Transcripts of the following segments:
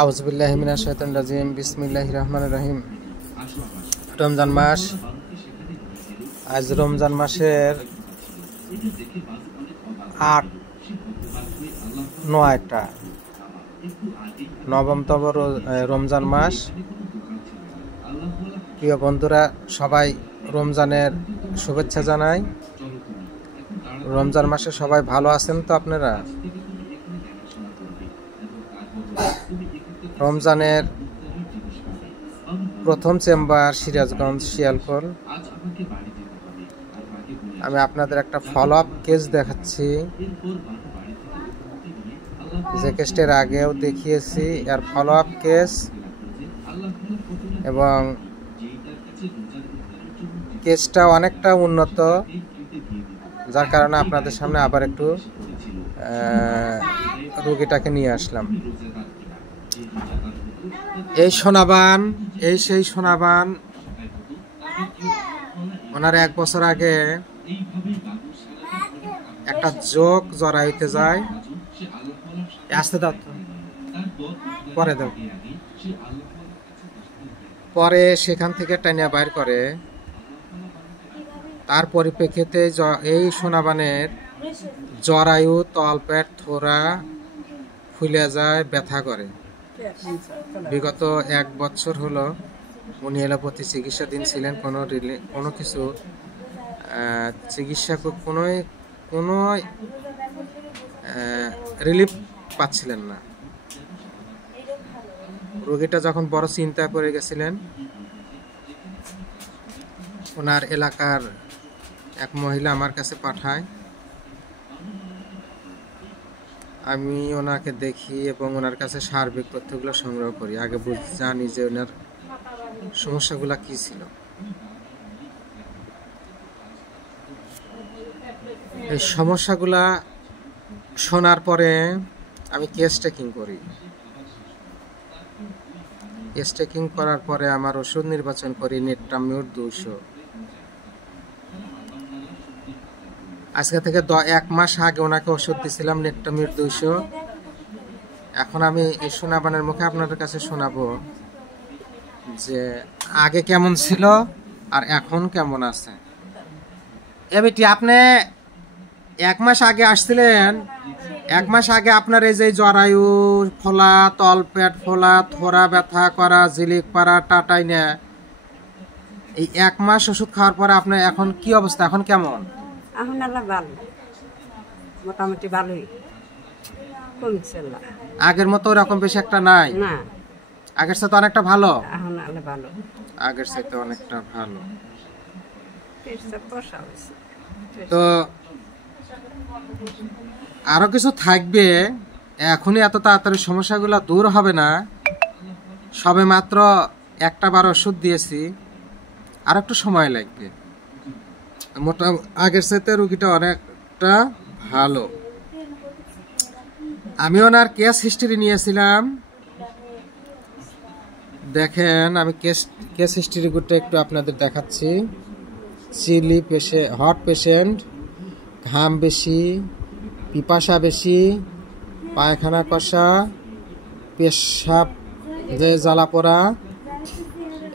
আউযুবিল্লাহি মিনাশ শাইতানির রাজিম। বিসমিল্লাহির রহমানির রহিম। রমজান মাস, আজ রমজান মাসের 8-9টা নবমতম রমজান মাস। প্রিয় বন্ধুরা, সবাই রমজানের শুভেচ্ছা জানাই। রমজান মাসে সবাই ভালো আছেন তো আপনারা? রমজানের প্রথম চেম্বার সিরাজগঞ্জ শিয়ালকোল। আমি আপনাদের একটা ফলো আপ কেস দেখাচ্ছি, যে কেসটির আগেও দেখিয়েছি, এর ফলো আপ কেস, এবং কেসটা অনেকটা উন্নত, যার কারণে আপনাদের সামনে আবার একটু রোগীটাকে নিয়ে আসলাম। এই সেই সোনাবান ওনার 1 বছর আগে একটা যোগ জরাইতে যায়, আসতে দাও পরে সেখান থেকে টানিয়া বাইর করে। তার পরিপ্রেক্ষিতে এই সোনাবানের জরায়ু, তলপেট, থোড়া ফুলে যায়, ব্যথা করে। বিগত 1 বছর হলো উনি এলোপ্যাথি চিকিৎসাধীন ছিলেন। কোনো কিছু চিকিৎসা কোনো রিলিফ পাচ্ছিলেন না। রোগীটা যখন বড় চিন্তায় পড়ে গেছিলেন, ওনার এলাকার এক মহিলা আমার কাছে পাঠায়। আমি ওনাকে দেখি এবং ওনার কাছে সার্বিক তথ্যগুলো সংগ্রহ করি। আগে জানি যে ওনার সমস্যাগুলো কি ছিল। এই সমস্যাগুলা শোনার পরে আমি কেস টেকিং করি। কেস টেকিং করার পরে আমার ওষুধ নির্বাচন করি নেট্টামিউর 200। আজকে থেকে 1 মাস আগে ওনাকে ওষুধ দিয়েছিলাম নেট্টামিউর 200। এখন আমি এই সোনাবানের মুখে আপনাদের কাছে শোনাবো যে আগে কেমন ছিল আর এখন কেমন আছে। এবিটি, আপনি 1 মাস আগে আসছিলেন। 1 মাস আগে আপনার এই যে জরায়ু ফোলা, তলপেট ফোলা, থোড়া ব্যথা করা, জিলিক পাড়া, টাটাইনা, এই 1 মাস ওষুধ খাওয়ার পরে আপনার এখন কি অবস্থা? এখন কেমন? এখন আল্লাহ ভালো, মোটামুটি ভালোই কমছে। আগের মতো ওরকম বেশি একটা নাই না, আগের সাথে অনেকটা ভালো। এখন আল্লাহ ভালো, আগের সাথে অনেকটা ভালো। তো আরো কিছু থাকবে, এখনই এত তাড়াতাড়ি সমস্যাগুলো দূর হবে না। সবে মাত্র 1টা বার ওষুধ দিয়েছি, আর একটু সময় লাগবে। আগের সাথে রোগীটা অনেকটা ভালো। আমি ওনার কেস হিস্ট্রি নিয়েছিলাম, দেখেন আমি কেস হিস্ট্রিগুলো একটু আপনাদের দেখাচ্ছি। হট পেশেন্ট, ঘাম বেশি, পিপাসা বেশি, পায়খানা কষা, পেশাব যে জ্বালা পোড়া,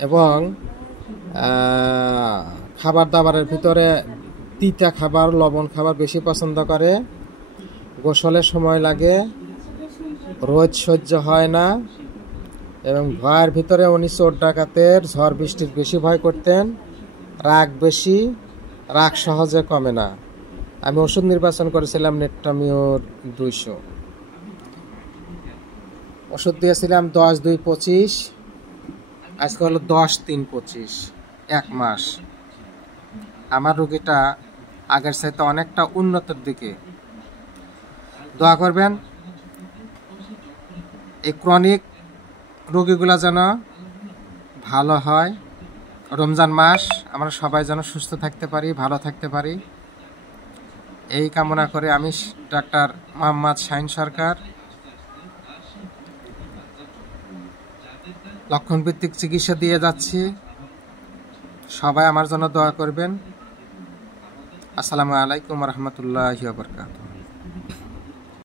এবং খাবার দাবারের ভিতরে তিতা খাবার, লবণ খাবার বেশি পছন্দ করে। গোসলের সময় লাগে, রোদ সহ্য হয় না, এবং ভয়ের ভিতরে উনি চোর ডাকাতের, ঝড় বৃষ্টির বেশি ভয় করতেন। রাগ বেশি, রাগ সহজে কমে না। আমি ওষুধ নির্বাচন করেছিলাম নেট্টামিউর 200। ওষুধ দিয়েছিলাম 10-2-25, আজকে হলো 10-3-25, 1 মাস। আমার রোগীটা আগের চাইতে অনেকটা উন্নতির দিকে। দোয়া করবেন এই ক্রনিক রোগীগুলা যেন ভালো হয়। রমজান মাস আমরা সবাই যেন সুস্থ থাকতে পারি, ভালো থাকতে পারি, এই কামনা করে আমি ডাক্তার মোহাম্মদ শাহিন সরকার লক্ষণভিত্তিক চিকিৎসা দিয়ে যাচ্ছি। সবাই আমার জন্য দোয়া করবেন। আসসালামু আলাইকুম ওয়া রাহমাতুল্লাহি ওয়া বারাকাতুহু।